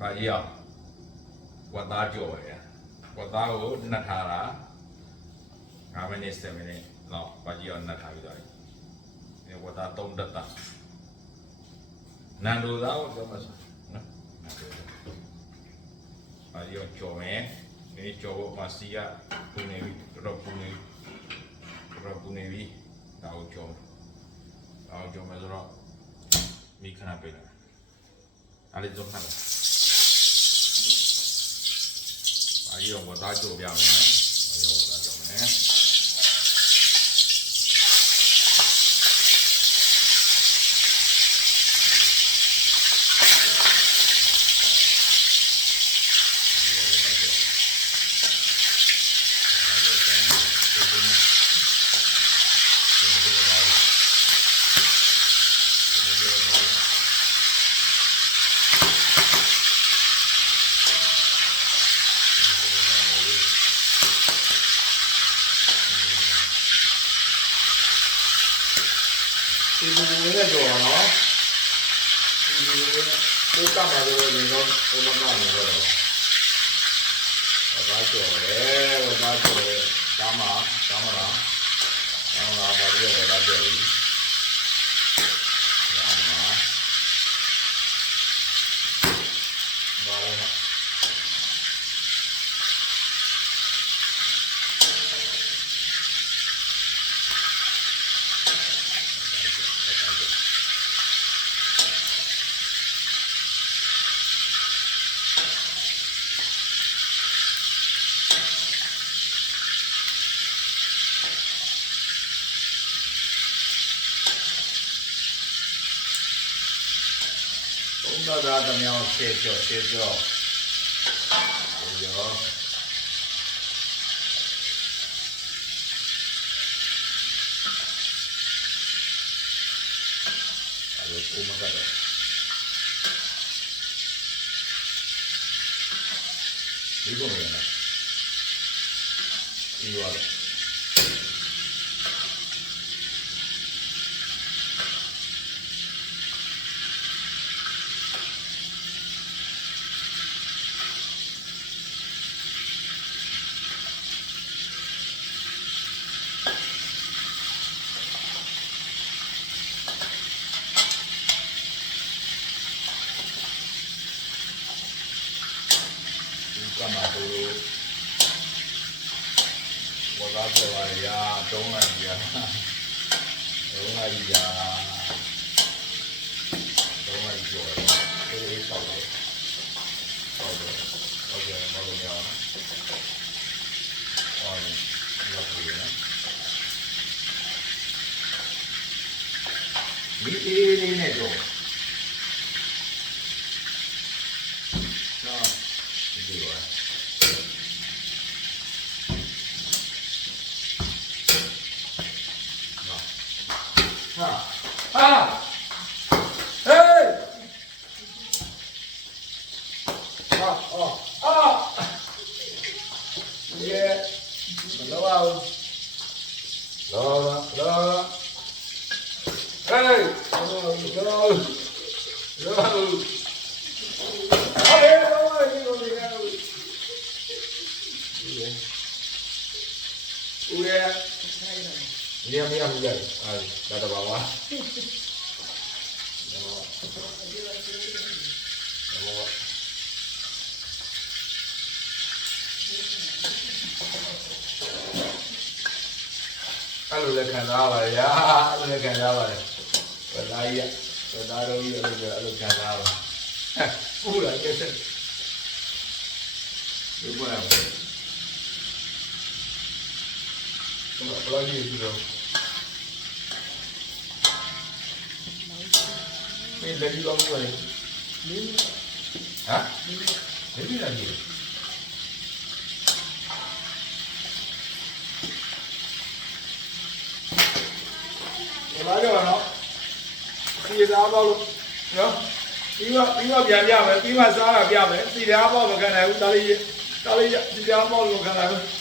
ဘာကြီးအောင်ဝတ်သားကြော်ရဝတ်သားကိုနှက်ထားတာ9မိနစ်10မိနစ်တော့ဘာကြီးအောင်နှက်ထားပြီးတော့ဒီဝတ်သား3တက်တာနန်ဒိုသားကိုပြောမှာဆိုနော်ဘာကြီးအောင်ကြော်မယ်ဒီကြော်ဖို့ပါစီကပူနေပြီတော့ပူနေပြီဒါကိုကြော်မယ်ဆိုတော့မိခဏပေးလိုက်အားလေးစုံခဏပါဘာကြီးတော့ဝတ်သားကြော်ပြမယ်ဘာကြီးဝတ်သားကြော်မယ်ဒီလိုနဲ့ကြော်ရအောင်ဒီလိုကိုကမှာတော့လည်းတော့ဘုမကနေတော့ဘာကြော်လဲဘာကြော်လဲဒါမှလားဘာလို့လဲဒါကြော်ပြီဒါမှဘာလဲဒါတမြောင်ရှေ့ကျော်အဲ့လိုကိုမကတော့ဒီကောင်ရနော်ဒီဝါကမှာတို့ဝါသားပြောရရာတုံးလိုက်ရာတုံးလိုက်ကြော်အေးပေါ့တယ်ဟုတ်ကဲ့ဘာလို့မရအောင်အော်ဒီလောက်ပြရနော်ဒီအေးလေးနဲ့တော့ဒါတော့ပါပါအဲ့လိုလည်းခံစားပါရဲ့အဲ့လိုလည်းခံစားပါတယ်ဝလာကြီးဝလာတော်ကြီးအဲ့လိုခံစားပါပူလာကျက်ဆက်ဒီပေါ်လာဘယ်လိုကြီးဒီလိုမင်းလက်ကြီးကောင်းလို့လေဟမ်လက်ကြီးလာကြီးဘာကြောင့်နော်စီသားပေါ့လို့နော်ပြီးတော့ပြန်ပြမယ်ပြီးမှစားတာပြမယ်စီသားပေါ့မခံနိုင်ဘူးတားလေးစီသားပေါ့လို့မခံနိုင်ဘူး